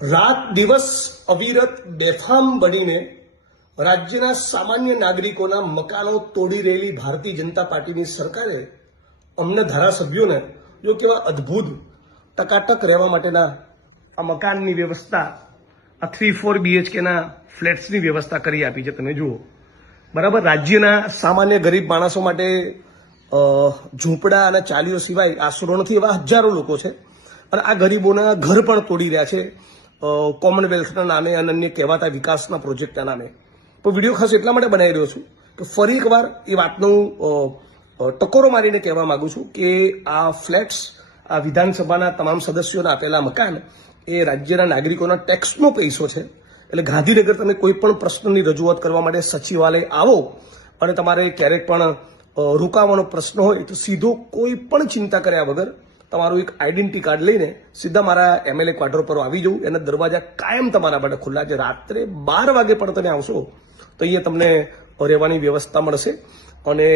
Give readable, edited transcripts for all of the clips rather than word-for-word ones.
રાત દિવસ અવિરત બેફામ બનીને રાજ્યના સામાન્ય નાગરિકોના મકાનો તોડી રહેલી ભારતીય જનતા પાર્ટીની સરકારે અમને ધારાસભ્યોને જો કેવા અદ્ભુત ટકાટક રહેવા માટેના આ મકાનની વ્યવસ્થા, આ 3-4 BHKના ફ્લેટ્સની વ્યવસ્થા કરી આપી છે. તમે જુઓ બરાબર. રાજ્યના સામાન્ય ગરીબ માણસો માટે ઝૂંપડા અને ચાલીઓ સિવાય આશરો નથી એવા હજારો લોકો છે અને આ ગરીબોના ઘર પણ તોડી રહ્યા છે કોમનવેલ્થના નામે અને અન્ય કહેવાતા વિકાસના પ્રોજેક્ટના નામે. પણ વિડીયો ખાસ એટલા માટે બનાવી રહ્યો છું કે ફરી એકવાર એ વાતનું ટકોરો મારીને કહેવા માંગુ છું કે આ ફ્લેટ્સ, આ વિધાનસભાના તમામ સદસ્યોને આપેલા મકાન એ રાજ્યના નાગરિકોના ટેક્સનો પૈસો છે. એટલે ગાંધીનગર તમે કોઈ પણ પ્રશ્નની રજૂઆત કરવા માટે સચિવાલય આવો અને તમારે ક્યારેક પણ રોકાવાનો પ્રશ્ન હોય તો સીધો કોઈ પણ ચિંતા કર્યા વગર તમારું એક આઈડેન્ટિટી કાર્ડ લઈને સીધા મારા MLA ક્વાર્ટર પર આવી જવું. એના દરવાજા કાયમ તમારા માટે ખુલ્લા છે. રાત્રે 12 વાગે પણ તમે આવશો તો અહીંયા તમને રહેવાની વ્યવસ્થા મળશે અને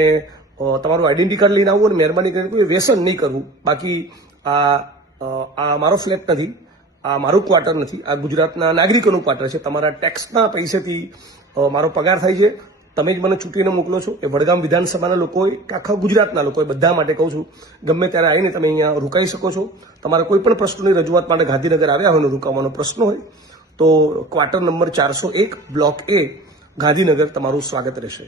તમારું આઈડેન્ટિટી કાર્ડ લઈને આવવું અને મહેરબાની કરીને કોઈ વ્યસન નહીં કરવું. બાકી આ મારો ફ્લેટ નથી, આ મારું ક્વાર્ટર નથી, આ ગુજરાતના નાગરિકોનું ક્વાર્ટર છે. તમારા ટેક્સના પૈસેથી મારો પગાર થાય છે. તમે જ મને ચૂંટીને મોકલો છો. એ વડગામ વિધાનસભાના લોકોએ કે આખા ગુજરાતના લોકોએ બધા માટે કહું છું, ગમે ત્યારે આવીને તમે અહીંયા રોકાઈ શકો છો. તમારા કોઈ પણ પ્રશ્નોની રજૂઆત માટે ગાંધીનગર આવ્યા હોય ને રોકાવાનો પ્રશ્ન હોય તો quarter number 401 block A Gandhinagar તમારું સ્વાગત રહેશે.